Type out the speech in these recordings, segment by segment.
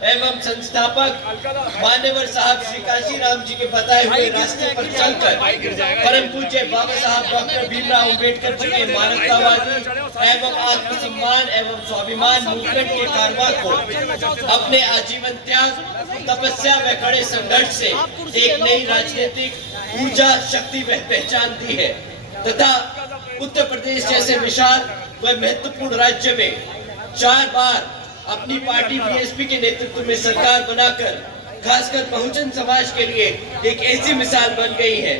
एवं संस्थापक मान्यवर साहब श्री काशीराम जी के बताए हुए रास्ते पर चलकर परम पूज्य बाबा साहब डॉक्टर भीमराव अंबेडकर जी के मानवतावादी एवं आत्मसम्मान एवं स्वाभिमान मूवमेंट के कारवां को अपने आजीवन त्याग, तपस्या व कड़े संघर्ष से एक नई राजनीतिक ऊर्जा, शक्ति व पहचान दी है तथा उत्तर प्रदेश जैसे विशाल व महत्वपूर्ण राज्य में 4 बार अपनी पार्टी बीएसपी के नेतृत्व में सरकार बनाकर खासकर बहुजन समाज के लिए एक ऐसी मिसाल बन गई है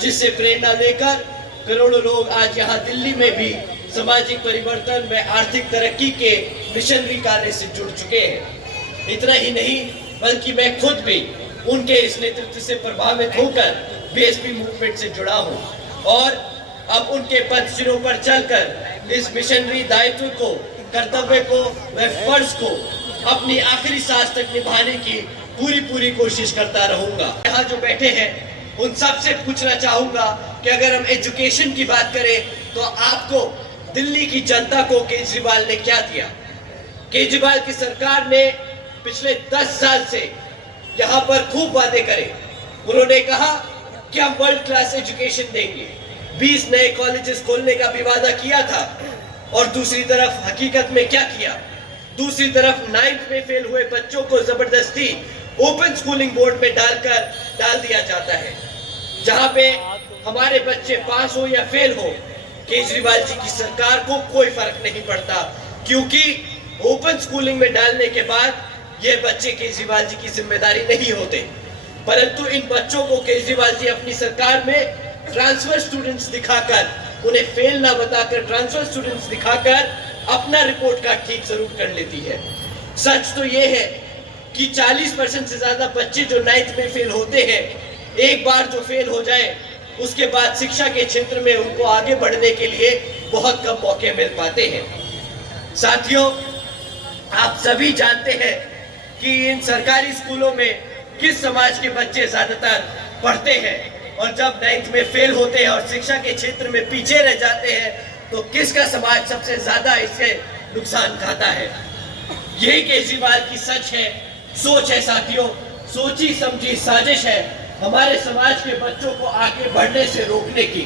जिससे प्रेरणा लेकर करोड़ों लोग आज यहाँ दिल्ली में भी सामाजिक परिवर्तन व आर्थिक तरक्की के मिशनरी कार्य से जुड़ चुके हैं। इतना ही नहीं बल्कि मैं खुद भी उनके इस नेतृत्व से प्रभावित होकर बीएसपी मूवमेंट से जुड़ा हूँ और अब उनके पद सिरों पर चलकर इस मिशनरी दायित्व को, कर्तव्य को व फर्ज को अपनी आखिरी सांस तक निभाने की पूरी कोशिश करता रहूंगा। यहाँ जो बैठे हैं उन सब से पूछना चाहूंगा कि अगर हम एजुकेशन की बात करें तो आपको दिल्ली की जनता को केजरीवाल ने क्या दिया? केजरीवाल की सरकार ने पिछले 10 साल से यहाँ पर खूब वादे करे। उन्होंने कहा कि हम वर्ल्ड क्लास एजुकेशन देंगे, 20 नए कॉलेजेस खोलने का भी वादा किया था और दूसरी तरफ हकीकत में क्या किया? दूसरी तरफ 9th में फेल हुए बच्चों को जबरदस्ती ओपन स्कूलिंग बोर्ड में डाल दिया जाता है। जहां पे हमारे बच्चे पास हो या फेल हो, केजरीवाल जी की सरकार को कोई फर्क नहीं पड़ता, क्योंकि ओपन स्कूलिंग में डालने के बाद ये बच्चे केजरीवाल जी की जिम्मेदारी नहीं होते, परंतु इन बच्चों को केजरीवाल जी अपनी सरकार में ट्रांसफर स्टूडेंट्स दिखाकर, उन्हें फेल ना बताकर ट्रांसफर स्टूडेंट्स दिखाकर अपना रिपोर्ट कार्ड ठीक जरूर कर लेती है। सच तो ये है कि 40% से ज्यादा बच्चे जो 9th में फेल होते हैं, एक बार जो फेल हो जाए उसके बाद शिक्षा के क्षेत्र में उनको आगे बढ़ने के लिए बहुत कम मौके मिल पाते हैं। साथियों, आप सभी जानते हैं कि इन सरकारी स्कूलों में किस समाज के बच्चे ज्यादातर पढ़ते हैं और जब 9th में फेल होते हैं और शिक्षा के क्षेत्र में पीछे रह जाते हैं तो किसका समाज सबसे ज्यादा इससे नुकसान खाता है? यही केजरीवाल की सच है, सोच है साथियों, सोची समझी साजिश है हमारे समाज के बच्चों को आगे बढ़ने से रोकने की,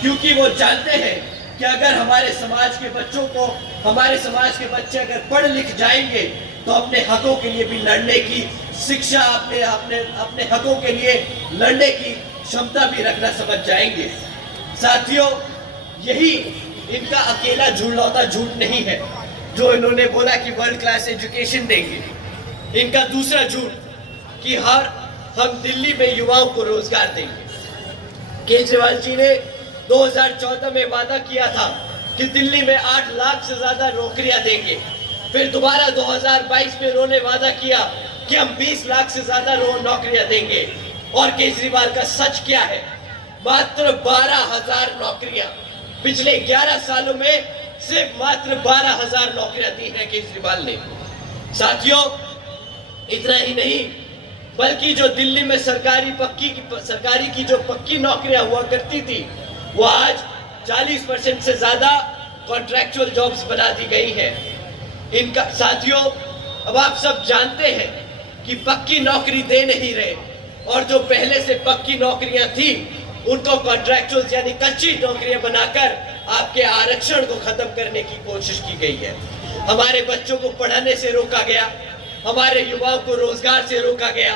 क्योंकि वो जानते हैं कि अगर हमारे समाज के बच्चों को, हमारे समाज के बच्चे अगर पढ़ लिख जाएंगे तो अपने हकों के लिए भी लड़ने की शिक्षा, अपने हकों के लिए लड़ने की क्षमता भी रखना समझ जाएंगे। साथियों, यही इनका अकेला झूठलौता झूठ नहीं है जो इन्होंने बोला कि वर्ल्ड क्लास एजुकेशन देंगे। इनका दूसरा झूठ कि हम दिल्ली में युवाओं को रोजगार देंगे। केजरीवाल जी ने 2014 में वादा किया था कि दिल्ली में 8 लाख से ज्यादा नौकरियां देंगे, फिर दोबारा 2022 में उन्होंने वादा किया कि हम 20 लाख से ज्यादा नौकरियां देंगे। और केजरीवाल का सच क्या है? मात्र 12,000 नौकरियां। पिछले 11 सालों में सिर्फ मात्र 12,000 नौकरियां दी हैं केजरीवाल ने। साथियों, इतना ही नहीं बल्कि जो दिल्ली में सरकारी की जो पक्की नौकरियां हुआ करती थी वो आज 40% से ज्यादा कॉन्ट्रैक्चुअल जॉब्स बना दी गई है। इनका साथियों, अब आप सब जानते हैं कि पक्की नौकरी दे नहीं रहे और जो पहले से पक्की नौकरियां थी उनको कॉन्ट्रैक्चुअल यानी कच्ची नौकरियां बनाकर आपके आरक्षण को खत्म करने की कोशिश की गई है। हमारे बच्चों को पढ़ाने से रोका गया, हमारे युवाओं को रोजगार से रोका गया,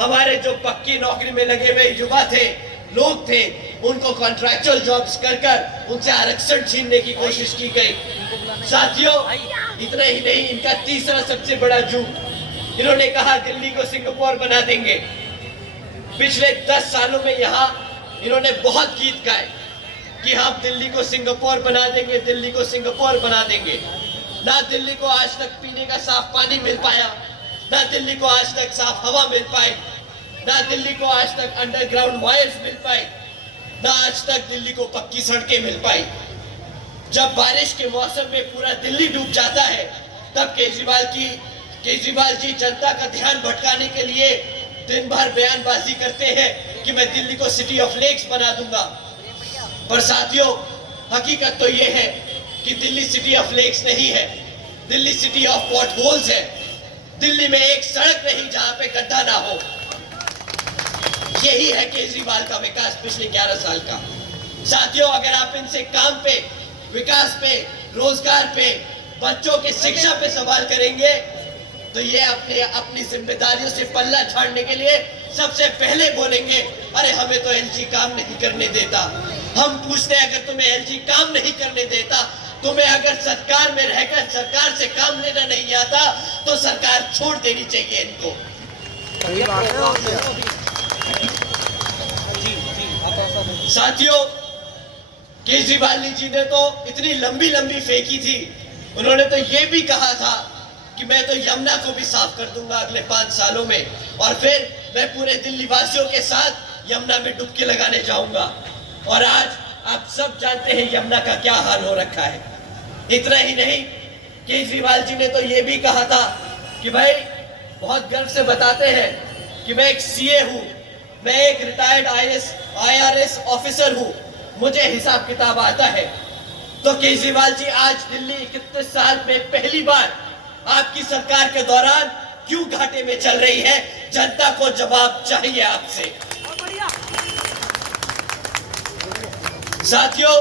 हमारे जो पक्की नौकरी में लगे हुए युवा थे, लोग थे, उनको कॉन्ट्रैक्चुअल जॉब्स कर उनसे आरक्षण छीनने की कोशिश की गई। साथियों, इतना ही नहीं, इनका तीसरा सबसे बड़ा झूठ, इन्होंने कहा दिल्ली को सिंगापुर बना देंगे। पिछले 10 सालों में यहाँ इन्होंने बहुत गीत गाए कि हम दिल्ली को सिंगापुर बना देंगे, दिल्ली को सिंगापुर बना देंगे। ना दिल्ली को आज तक पीने का साफ पानी मिल पाया, ना दिल्ली को आज तक साफ हवा मिल पाई, ना दिल्ली को आज तक अंडरग्राउंड वायर्स मिल पाई, ना आज तक दिल्ली को पक्की सड़कें मिल पाई। जब बारिश के मौसम में पूरा दिल्ली डूब जाता है तब केजरीवाल जी जनता का ध्यान भटकाने के लिए दिन भर बयानबाजी करते हैं कि मैं दिल्ली को सिटी ऑफ लेक्स बना दूंगा। पर साथियों, हकीकत तो ये है कि दिल्ली सिटी ऑफ लेक्स नहीं है, Delhi city of pot holes है। दिल्ली में एक सड़क नहीं जहां पे गड्ढा ना हो। यही है केजरीवाल का विकास पिछले 11 साल का। साथियों, अगर आप इनसे काम पे, विकास पे, रोजगार पे, बच्चों की शिक्षा पे सवाल करेंगे तो ये अपनी जिम्मेदारियों से पल्ला झाड़ने के लिए सबसे पहले बोलेंगे, अरे हमें तो एलजी काम नहीं करने देता। हम पूछते हैं, अगर तुम्हें एलजी काम नहीं करने देता, तुम्हें अगर सरकार में रहकर सरकार से काम लेना नहीं आता तो सरकार छोड़ देनी चाहिए इनको। साथियों, केजरीवाल जी ने तो इतनी लंबी लंबी फेंकी थी, उन्होंने तो ये भी कहा था कि मैं तो यमुना को भी साफ कर दूंगा अगले 5 सालों में, और फिर मैं पूरे दिल्ली वासियों के साथ यमुना में डुबकी लगाने जाऊंगा। और आज आप सब जानते हैं यमुना का क्या हाल हो रखा है। इतना ही नहीं, केजरीवाल जी ने तो ये भी कहा था कि भाई, बहुत गर्व से बताते हैं कि मैं एक सीए हूं, मैं एक रिटायर्ड IRS ऑफिसर हूं, मुझे हिसाब किताब आता है। तो केजरीवाल जी आज दिल्ली 31 साल में पहली बार आपकी सरकार के दौरान क्यों घाटे में चल रही है, जनता को जवाब चाहिए आपसे। साथियों,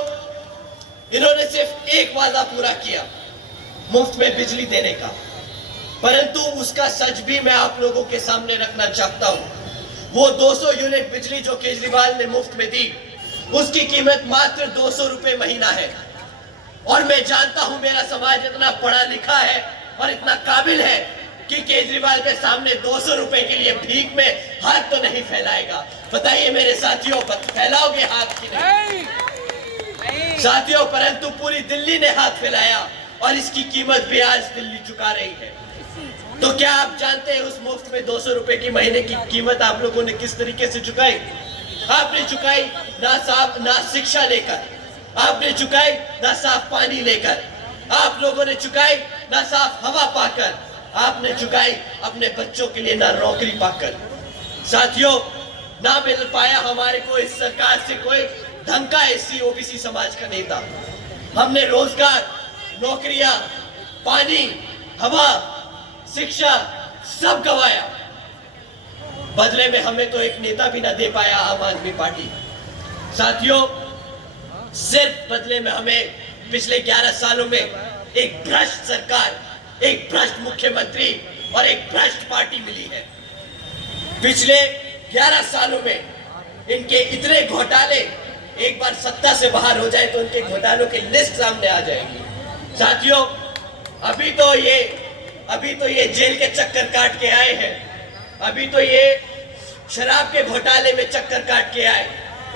इन्होंने सिर्फ एक वादा पूरा किया, मुफ्त में बिजली देने का, परंतु उसका सच भी मैं आप लोगों के सामने रखना चाहता हूं। वो 200 यूनिट बिजली जो केजरीवाल ने मुफ्त में दी, उसकी कीमत मात्र 200 रुपए महीना है। और मैं जानता हूं मेरा समाज इतना पढ़ा लिखा है और इतना काबिल है कि केजरीवाल के सामने 200 रुपए के लिए भीख में हाथ तो नहीं फैलाएगा। बताइए मेरे साथियों, फैलाओगे हाथ की नहीं? साथियों, परंतु पूरी दिल्ली ने हाथ फैलाया और इसकी कीमत भी आज दिल्ली चुका रही है। तो क्या आप जानते हैं उस मुफ्त में 200 रुपए की महीने की कीमत आप लोगों ने किस तरीके से चुकाई? आपने चुकाई ना शिक्षा लेकर, आपने चुकाई ना साफ पानी लेकर, आप लोगों ने चुकाई ना साफ हवा पाकर, आपने चुकाई अपने बच्चों के लिए ना नौकरी पाकर। साथियों, ना मिल पाया हमारे को इस सरकार से कोई ढंग का SC OBC समाज का नेता। हमने रोजगार, नौकरियां, पानी, हवा, शिक्षा सब गवाया, बदले में हमें तो एक नेता भी ना दे पाया आम आदमी पार्टी। साथियों, सिर्फ बदले में हमें पिछले 11 सालों में एक भ्रष्ट सरकार, एक भ्रष्ट मुख्यमंत्री और एक भ्रष्ट पार्टी मिली है। पिछले 11 सालों में इनके इतने घोटाले, एक बार सत्ता से बाहर हो जाए तो उनके घोटालों की लिस्ट सामने आ जाएगी। साथियों, अभी तो ये जेल के चक्कर काट के आए हैं, अभी तो ये शराब के घोटाले में चक्कर काट के आए।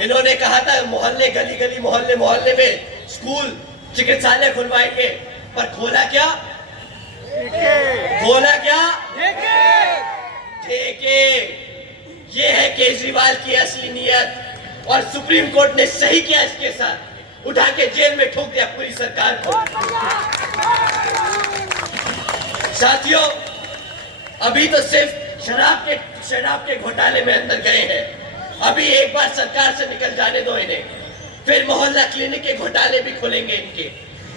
इन्होंने कहा था मोहल्ले, गली गली, मोहल्ले मोहल्ले में स्कूल, चिकित्सालय खुलवाएंगे, पर खोला क्या? खोला क्या? ठेके। ये है केजरीवाल की असली नीयत, और सुप्रीम कोर्ट ने सही किया इसके साथ, उठा के जेल में ठोक दिया पूरी सरकार को। साथियों, अभी तो सिर्फ शराब के घोटाले में अंदर गए हैं, अभी एक बार सरकार से निकल जाने दो इन्हें, फिर मोहल्ला क्लिनिक के घोटाले भी खुलेंगे इनके।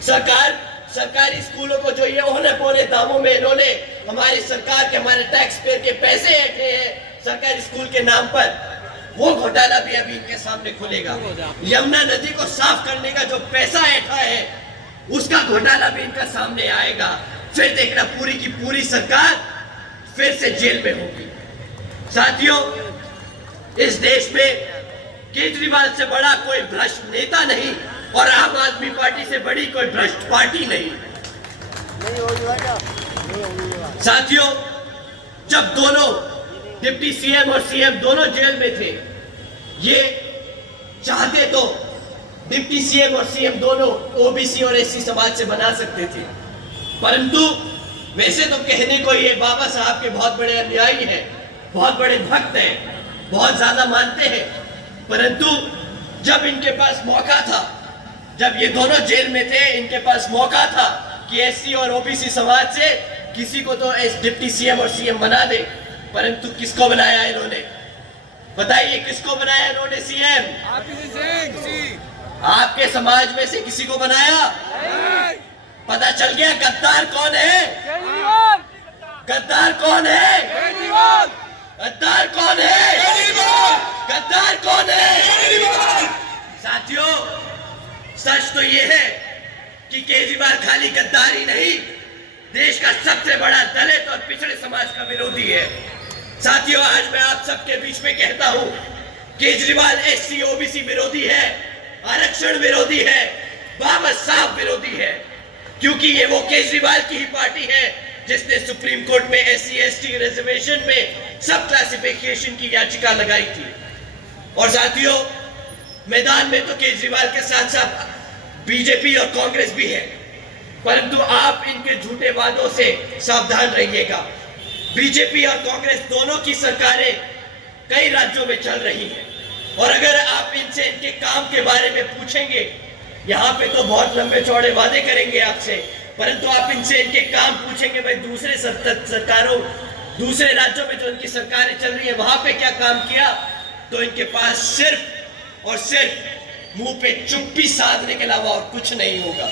सरकारी स्कूलों को जो ये औने पौने दामों में इन्होंने हमारी सरकार के, हमारे टैक्स पेयर के पैसे ऐंठे हैं सरकारी स्कूल के नाम पर, वो घोटाला भी अभी इनके सामने खुलेगा। यमुना नदी को साफ करने का जो पैसा ऐंठा है, उसका घोटाला भी इनका सामने आएगा। फिर देखना पूरी की पूरी सरकार फिर से जेल में होगी। साथियों, इस देश में केजरीवाल से बड़ा कोई भ्रष्ट नेता नहीं और आम आदमी पार्टी से बड़ी कोई भ्रष्ट पार्टी नहीं। साथियों, जब दोनों डिप्टी CM और CM दोनों जेल में थे, ये चाहते तो डिप्टी CM और CM दोनों OBC और SC समाज से बना सकते थे, परंतु वैसे तो कहने को ये बाबा साहब के बहुत बड़े अनुयायी हैं, बहुत बड़े भक्त हैं, बहुत ज्यादा मानते हैं, परंतु जब इनके पास मौका था, जब ये दोनों जेल में थे, इनके पास मौका था कि SC और OBC समाज से किसी को तो डिप्टी CM और CM बना दे, परंतु किसको बनाया इन्होंने? बताइए किसको बनाया इन्होंने CM? आपके समाज में से किसी को बनाया? पता चल गया गद्दार कौन है? गद्दार कौन है? गद्दार कौन है? गद्दार कौन है? साथियों, सच तो ये है कि केजरीवाल खाली गद्दारी नहीं, देश का सबसे बड़ा दलित और पिछड़े समाज का विरोधी है। साथियों, आज मैं आप सबके बीच में कहता हूं, केजरीवाल एससी ओबीसी विरोधी है, आरक्षण विरोधी है, बाबा साहब विरोधी है, क्योंकि ये वो केजरीवाल की ही पार्टी है जिसने सुप्रीम कोर्ट में एससी एसटी रिजर्वेशन में सब क्लासिफिकेशन की याचिका लगाई थी। और साथियों, मैदान में तो केजरीवाल के साथ साथ बीजेपी और कांग्रेस भी है, परंतु आप इनके झूठे वादों से सावधान रहिएगा। बीजेपी और कांग्रेस दोनों की सरकारें कई राज्यों में चल रही हैं, और अगर आप इनसे इनके काम के बारे में पूछेंगे, यहाँ पे तो बहुत लंबे चौड़े वादे करेंगे आपसे, परंतु आप इनसे इनके काम पूछेंगे, भाई दूसरे सरकारों, दूसरे राज्यों में जो इनकी सरकारें चल रही है वहां पे क्या काम किया, तो इनके पास सिर्फ और सिर्फ मुंह पे चुप्पी साधने के अलावा और कुछ नहीं होगा।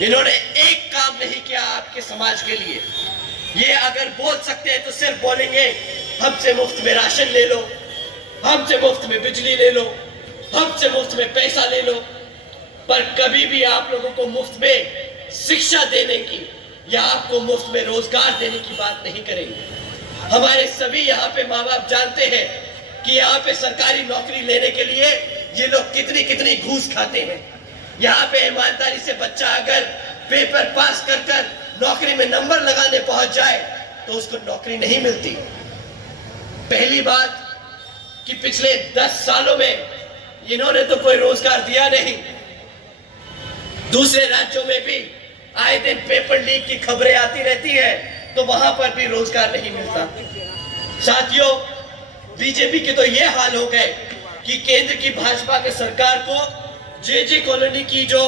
इन्होंने एक काम नहीं किया आपके समाज के लिए। ये अगर बोल सकते हैं तो सिर्फ बोलेंगे हमसे मुफ्त में राशन ले लो, हमसे मुफ्त में बिजली ले लो, हमसे मुफ्त में पैसा ले लो, पर कभी भी आप लोगों को मुफ्त में शिक्षा देने की या आपको मुफ्त में रोजगार देने की बात नहीं करेंगे। हमारे सभी यहाँ पे माँ बाप जानते हैं कि यहाँ पे सरकारी नौकरी लेने के लिए ये लोग कितनी कितनी घूस खाते हैं। यहाँ पे ईमानदारी से बच्चा अगर पेपर पास कर कर नौकरी में नंबर लगाने पहुंच जाए तो उसको नौकरी नहीं मिलती। पहली बात कि पिछले 10 सालों में इन्होंने तो कोई रोजगार दिया नहीं। दूसरे राज्यों में भी आए दिन पेपर लीक की खबरें आती रहती है, तो वहां पर भी रोजगार नहीं मिलता। साथियों, बीजेपी के तो ये हाल हो गए कि केंद्र की भाजपा के सरकार को जे कॉलोनी की जो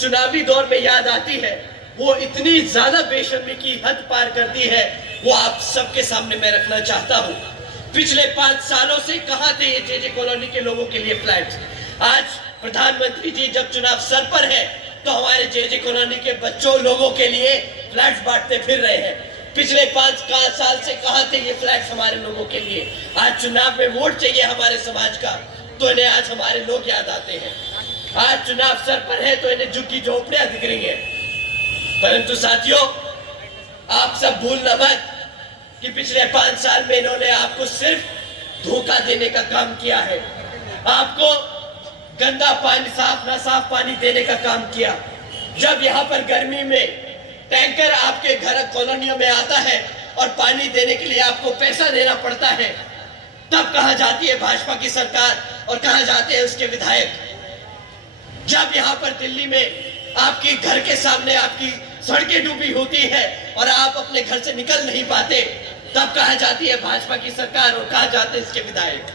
चुनावी दौर में याद आती है, वो इतनी ज्यादा बेशर्मी की हद पार कर दी है, वो आप सबके सामने मैं रखना चाहता हूँ। पिछले 5 सालों से कहां थे ये जे कॉलोनी के लोगों के लिए फ्लैट्स? आज प्रधानमंत्री जी जब चुनाव सर पर है तो हमारे जे कॉलोनी के बच्चों लोगों के लिए फ्लैट्स बांटते फिर रहे हैं। पिछले 5 साल से कहां थे ये फ्लैट्स हमारे लोगों के लिए? आज चुनाव में वोट चाहिए हमारे समाज का, तो इन्हें आज हमारे लोग याद आते हैं। आज चुनाव सर पर है तो इन्हें झुग्गी झोपड़ियां दिख रही है। परंतु साथियों, आप सब भूलना मत कि पिछले 5 साल में इन्होंने आपको सिर्फ धोखा देने का काम किया है। आपको गंदा पानी, साफ पानी देने का काम किया। जब यहाँ पर गर्मी में टैंकर आपके घर कॉलोनियों में आता है और पानी देने के लिए आपको पैसा देना पड़ता है, तब कहां जाती है भाजपा की सरकार और कहां जाते हैं उसके विधायक? जब यहाँ पर दिल्ली में आपके घर के सामने आपकी सड़कें डूबी होती है और आप अपने घर से निकल नहीं पाते, तब कहां जाती है भाजपा की सरकार और कहां जाते हैं इसके विधायक?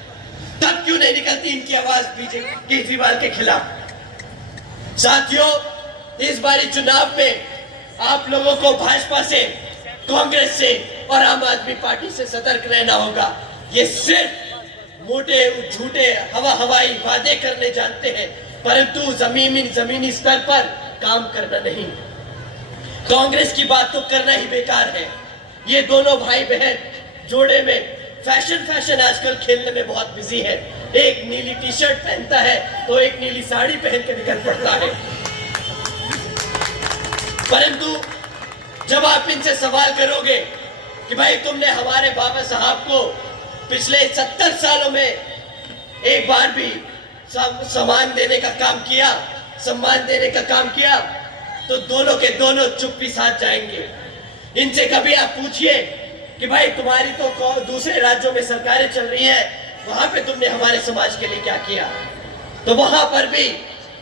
तब क्यों नहीं निकलती इनकी आवाज केजरीवाल के खिलाफ? साथियों, इस बारी चुनाव में आप लोगों को भाजपा से, कांग्रेस से और आम आदमी पार्टी से सतर्क रहना होगा। ये सिर्फ मोटे झूठे हवाई वादे करने जानते हैं, परंतु जमीनी स्तर पर काम करना नहीं। कांग्रेस की बात तो करना ही बेकार है। ये दोनों भाई बहन जोड़े में फैशन आजकल खेलने में बहुत बिजी है। एक नीली टी शर्ट पहनता है तो एक नीली साड़ी पहन के निकल पड़ता है। परंतु जब आप इनसे सवाल करोगे कि भाई तुमने हमारे बाबा साहब को पिछले 70 सालों में एक बार भी सम्मान देने का काम किया, तो दोनों के दोनों चुप्पी साथ जाएंगे। इनसे कभी आप पूछिए कि भाई तुम्हारी तो दूसरे राज्यों में सरकारें चल रही है, वहां पे तुमने हमारे समाज के लिए क्या किया? तो वहां पर भी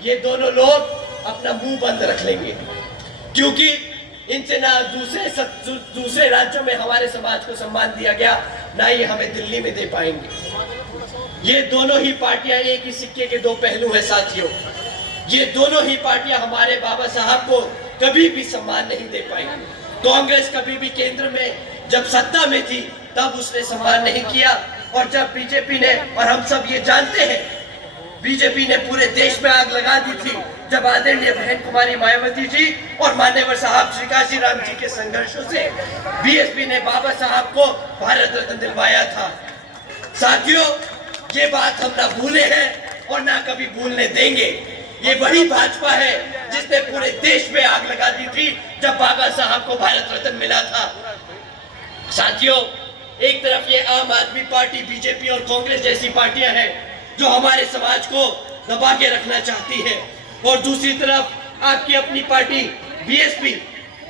ये दोनों लोग अपना मुंह बंद रख लेंगे, क्योंकि इनसे ना दूसरे राज्यों में हमारे समाज को सम्मान दिया गया, ना ही हमें दिल्ली में दे पाएंगे। ये दोनों ही पार्टियां एक ही सिक्के के 2 पहलू है साथियों। ये दोनों ही पार्टियां हमारे बाबा साहब को कभी भी सम्मान नहीं दे पाएंगी। कांग्रेस कभी भी केंद्र में जब सत्ता में थी तब उसने सम्मान नहीं किया, और जब बीजेपी ने, और हम सब ये जानते हैं, बीजेपी ने पूरे देश में आग लगा दी थी जब आदरणीय बहन कुमारी मायावती जी और मान्यवर साहब श्री काशी राम जी के संघर्षों से बीएसपी ने बाबा साहब को भारत रत्न दिलवाया था। साथियों, ये बात हम ना भूले हैं और ना कभी भूलने देंगे। ये वही भाजपा है जिसने पूरे देश में आग लगा दी थी जब बाबा साहब को भारत रत्न मिला था। साथियों, एक तरफ ये आम आदमी पार्टी, बीजेपी और कांग्रेस जैसी पार्टियां हैं जो हमारे समाज को दबा के रखना चाहती है, और दूसरी तरफ आपकी अपनी पार्टी बीएसपी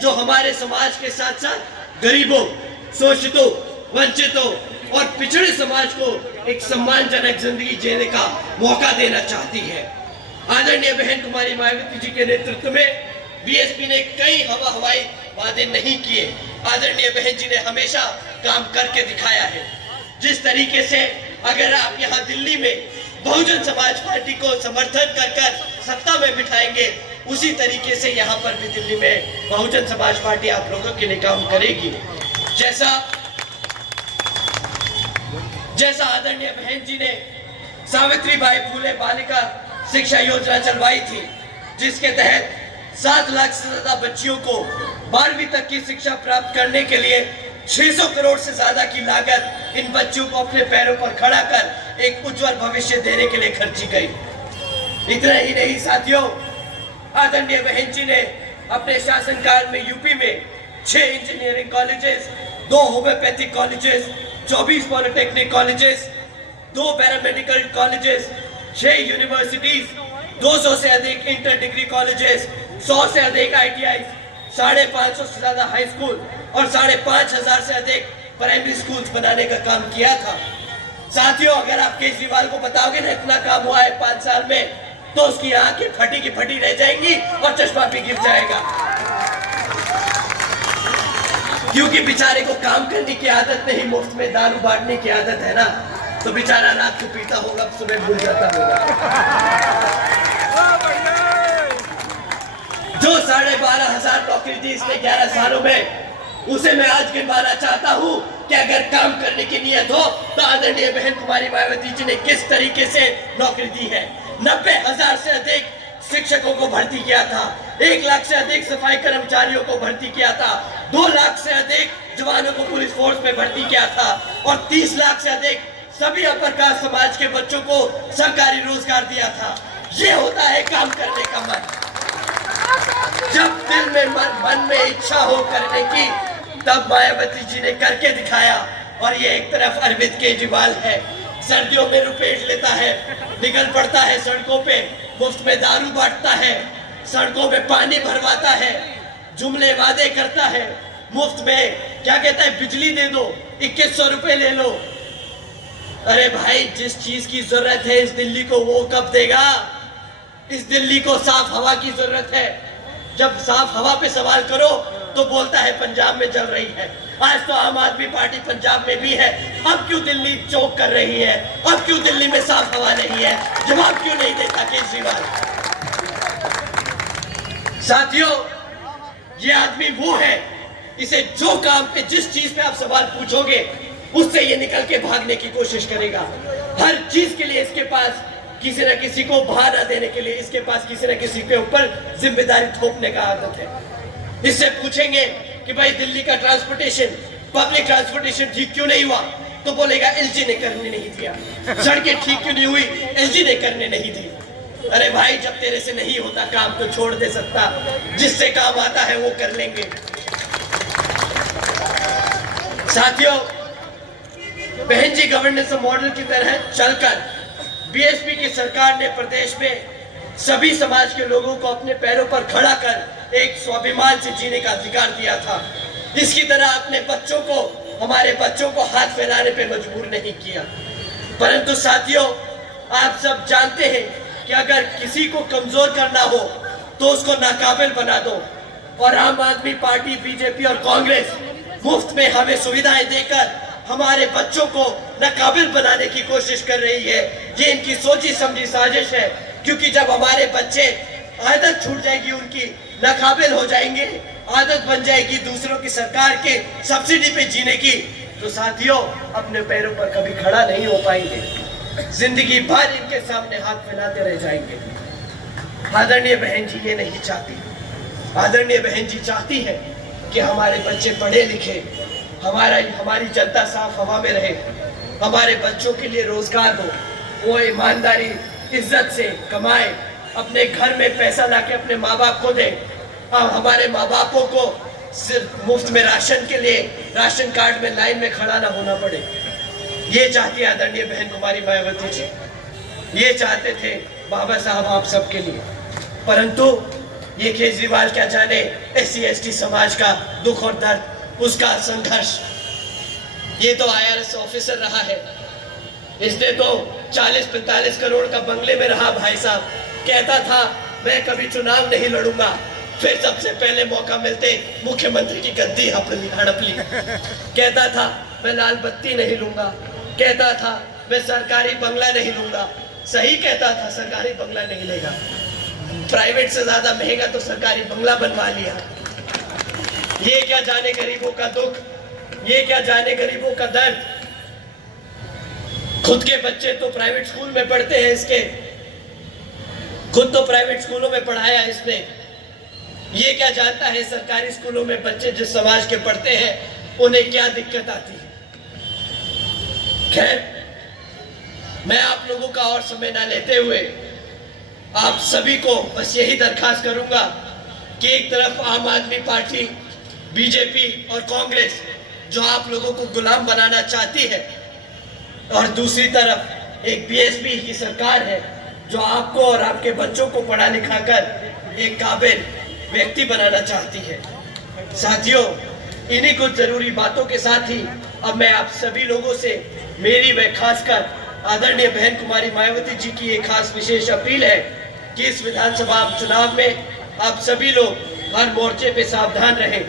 जो हमारे समाज के साथ साथ गरीबों, शोषितों, वंचितों और पिछड़े समाज को एक सम्मानजनक जिंदगी जीने का मौका देना चाहती है। आदरणीय बहन कुमारी मायावती जी के नेतृत्व में बीएसपी ने कई हवाई वादे नहीं किए। आदरणीय बहन जी ने हमेशा काम करके दिखाया है। जिस तरीके से अगर आप यहाँ दिल्ली में बहुजन समाज पार्टी को समर्थन कर सत्ता में बिठाएंगे, उसी तरीके से यहाँ पर भी दिल्ली में बहुजन समाज पार्टी आप लोगों के लिए काम करेगी। जैसा आदरणीय बहन जी ने सावित्रीबाई फुले बालिका शिक्षा योजना चलवाई थी, जिसके तहत 7 लाख से ज्यादा बच्चियों को 12वीं तक की शिक्षा प्राप्त करने के लिए 600 करोड़ से ज्यादा की लागत इन बच्चों को अपने पैरों पर खड़ा कर एक उज्जवल भविष्य देने के लिए खर्ची गई। इतना ही नहीं साथियों, आदरणीय बहन जी ने अपने शासनकाल में यूपी में 6 engineering colleges, 2 homeopathic colleges, 24 polytechnic colleges, 2 paramedical colleges, 6 universities, 200 से अधिक इंटर डिग्री कॉलेजेस, 100 से अधिक ITI, 550 से ज्यादा हाई स्कूल और 5,500 से अधिक प्राइमरी स्कूल्स बनाने का काम किया था। साथियों, अगर आप केजरीवाल को बताओगे ना इतना काम हुआ है 5 साल में, तो उसकी आंखें फटी की फटी रह जाएंगी और चश्मा भी गिर जाएगा, क्योंकि बेचारे को काम करने की आदत नहीं, मुफ्त में दारू बांटने की आदत है ना, तो बेचारा रात को पीता होगा, सुबह भूल जाता होगा। जो 12,500 नौकरी दी इसने 11 सालों में, उसे मैं आज गिनवाना चाहता हूं कि अगर काम करने की नियत हो तो आदरणीय बहन कुमारी मायावती जी ने किस तरीके से नौकरी दी है। 90,000 से अधिक शिक्षकों को भर्ती किया था, 1 लाख से अधिक सफाई कर्मचारियों को भर्ती किया था, 2 लाख से अधिक जवानों को पुलिस फोर्स में भर्ती किया था और 30 लाख से अधिक सभी अपर कास्ट समाज के बच्चों को सरकारी रोजगार दिया था। ये होता है काम करने का मन। जब दिल में मन में इच्छा हो करने की, तब मायावती जी ने करके दिखाया। और ये एक तरफ अरविंद केजरीवाल है, सर्दियों में रुपेट लेता है, निकल पड़ता है सड़कों पे, मुफ्त में दारू बांटता है, सड़कों में पानी भरवाता है, जुमले वादे करता है, मुफ्त में क्या कहता है, बिजली दे दो, 2100 रुपए ले लो। अरे भाई, जिस चीज की जरूरत है इस दिल्ली को, वो कब देगा? इस दिल्ली को साफ हवा की जरूरत है। जब साफ हवा पे सवाल करो तो बोलता है पंजाब में चल रही है। आज तो आम आदमी पार्टी पंजाब में भी है, अब क्यों दिल्ली चौक कर रही है? अब क्यों दिल्ली में साफ हवा नहीं है? जवाब क्यों नहीं देता केजरीवाल? साथियों, ये आदमी वो है, इसे जो काम पे, जिस चीज पे आप सवाल पूछोगे उससे ये निकल के भागने की कोशिश करेगा। हर चीज के लिए इसके पास किसी न किसी को बहाना देने के लिए इसके पास किसी न किसी के ऊपर जिम्मेदारी थोपने का आदत है। इससे पूछेंगे कि भाई दिल्ली का ट्रांसपोर्टेशन, पब्लिक ट्रांसपोर्टेशन ठीक क्यों नहीं हुआ, तो बोलेगा एलजी ने करने नहीं दिया। सड़कें ठीक क्यों नहीं हुई, एलजी ने करने नहीं दी। अरे भाई, जब तेरे से नहीं होता काम तो छोड़ दे सकता, जिससे काम आता है वो कर लेंगे। साथियों, बहन जी गवर्नेंस मॉडल की तरह चलकर बीएसपी की सरकार ने प्रदेश में सभी समाज के लोगों को अपने पैरों पर खड़ा कर एक स्वाभिमान से जीने का अधिकार दिया था। इसकी तरह अपने बच्चों को, हमारे बच्चों को हाथ फैलाने पे मजबूर नहीं किया। परंतु साथियों, आप सब जानते हैं कि अगर किसी को कमजोर करना हो तो उसको नाकाबिल बना दो, और आम आदमी पार्टी, बीजेपी और कांग्रेस मुफ्त में हमें सुविधाएं देकर हमारे बच्चों को नाकाबिल बनाने की कोशिश कर रही है। ये इनकी सोची समझी साजिश है, क्योंकि जब हमारे बच्चे आदत छूट जाएगी, उनकी नाकाबिल हो जाएंगे, आदत बन जाएगी दूसरों की सरकार के सब्सिडी पे जीने की, तो साथियों अपने पैरों पर कभी खड़ा नहीं हो पाएंगे, जिंदगी भर इनके सामने हाथ फैलाते रह जाएंगे। आदरणीय बहन जी ये नहीं चाहती। आदरणीय बहन जी चाहती है कि हमारे बच्चे पढ़े लिखे, हमारी जनता साफ हवा में रहे, हमारे बच्चों के लिए रोजगार हो, वो ईमानदारी इज्जत से कमाए, अपने घर में पैसा लाके अपने माँ बाप को दे, और हमारे माँ बापों को सिर्फ मुफ्त में राशन के लिए राशन कार्ड में लाइन में खड़ा ना होना पड़े। ये चाहती है आदरणीय बहन कुमारी मायावती जी, ये चाहते थे बाबा साहब आप सबके लिए। परंतु ये केजरीवाल क्या जाने SC ST समाज का दुख और दर्द, उसका संघर्ष। ये तो IRS ऑफिसर रहा है, इसने तो 40-45 करोड़ का बंगले में रहा भाई साहब, कहता था मैं कभी चुनाव नहीं लड़ूंगा, फिर सबसे पहले मौका मिलते मुख्यमंत्री की गद्दी हड़प ली। कहता था मैं लाल बत्ती नहीं लूंगा, कहता था मैं सरकारी बंगला नहीं लूंगा। सही कहता था, सरकारी बंगला नहीं लेगा, प्राइवेट से ज्यादा महंगा तो सरकारी बंगला बनवा लिया। ये क्या जाने गरीबों का दुख, ये क्या जाने गरीबों का दर्द। खुद के बच्चे तो प्राइवेट स्कूल में पढ़ते हैं, इसके खुद तो प्राइवेट स्कूलों में पढ़ाया इसने। ये क्या जानता है सरकारी स्कूलों में बच्चे जिस समाज के पढ़ते हैं उन्हें क्या दिक्कत आती है। खैर, मैं आप लोगों का और समय ना लेते हुए आप सभी को बस यही दरखास्त करूंगा कि एक तरफ आम आदमी पार्टी, बीजेपी और कांग्रेस जो आप लोगों को गुलाम बनाना चाहती है, और दूसरी तरफ एक बीएसपी की सरकार है जो आपको और आपके बच्चों को पढ़ा लिखा कर एक काबिल व्यक्ति बनाना चाहती है। साथियों, इन्हीं कुछ जरूरी बातों के साथ ही अब मैं आप सभी लोगों से मेरी व खासकर आदरणीय बहन कुमारी मायावती जी की एक खास विशेष अपील है कि इस विधानसभा चुनाव में आप सभी लोग हर मोर्चे पे सावधान रहें,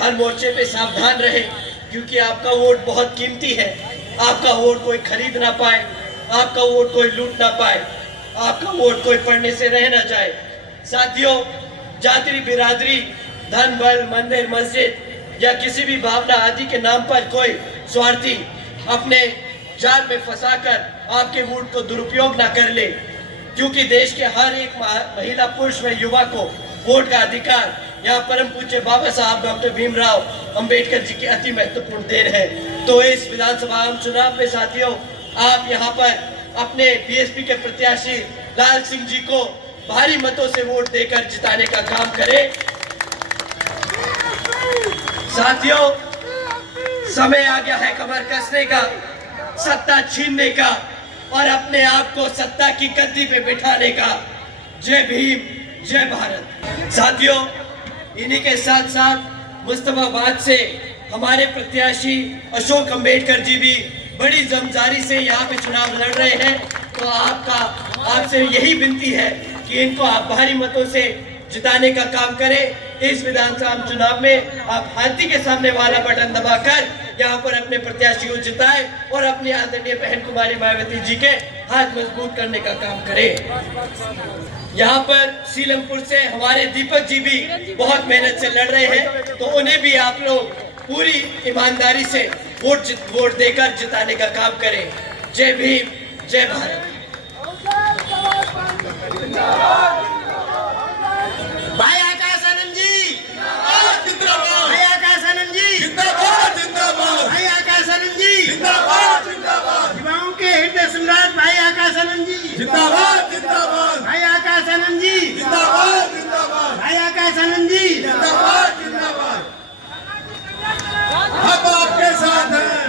हर मोर्चे पे सावधान रहें, क्योंकि आपका वोट बहुत कीमती है। आपका वोट कोई खरीद ना पाए, आपका वोट कोई लूट ना पाए, आपका वोट कोई पढ़ने से रह ना जाए। साथियों, जाति बिरादरी, धन बल, मंदिर मस्जिद या किसी भी भावना आदि के नाम पर कोई स्वार्थी अपने जाल में फंसाकर आपके वोट को दुरुपयोग ना कर ले, क्योंकि देश के हर एक महिला, पुरुष व युवा को वोट का अधिकार यहाँ परम पूज्य बाबा साहब डॉक्टर भीमराव अंबेडकर जी की अति महत्वपूर्ण देन है। तो इस विधानसभा चुनाव में साथियों, आप यहाँ पर अपने बीएसपी के प्रत्याशी लाल सिंह जी को भारी मतों से वोट देकर जिताने का काम करें। साथियों, समय आ गया है कमर कसने का, सत्ता छीनने का और अपने आप को सत्ता की गद्दी पे बिठाने का। जय भीम, जय भारत। साथियों, इन्हीं के साथ साथ मुस्तफाबाद से हमारे प्रत्याशी अशोक अंबेडकर जी भी बड़ी जमजारी से यहाँ पे चुनाव लड़ रहे हैं। तो आपसे यही विनती है कि इनको आप भारी मतों से जिताने का काम करें। इस विधानसभा चुनाव में आप हाथी के सामने वाला बटन दबाकर यहाँ पर अपने प्रत्याशी को जिताए और अपनी आदरणीय बहन कुमारी मायावती जी के हाथ मजबूत करने का काम करें। यहाँ पर सीलमपुर से हमारे दीपक जी भी बहुत मेहनत से लड़ रहे हैं, तो उन्हें भी आप लोग पूरी ईमानदारी से वोट देकर जिताने का काम करें। जय भीम, जय भारत। भाई आकाश आनंद जी जिंदाबाद, भाई आकाश आनंद जी जिंदाबाद, जिंदाबाद, भाई आकाश आनंद जी जिंदाबाद, जिंदाबाद, युवाओं के हृदय सम्राट भाई आकाश आनंद जी जिंदाबाद, जिंदाबाद, भाई आकाश आनंद जी जिंदाबाद, जिंदाबाद, भाई आकाश आनंद जी जिंदाबाद, जिंदाबाद। हम आपके साथ हैं,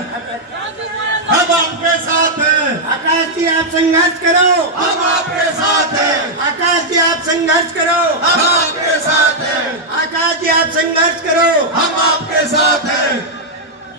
हम आपके साथ हैं। आकाश जी आप संघर्ष करो, हम आपके साथ हैं, आकाश जी आप संघर्ष करो, हम आपके साथ हैं, आकाश जी आप संघर्ष करो। हम आपके साथ हैं।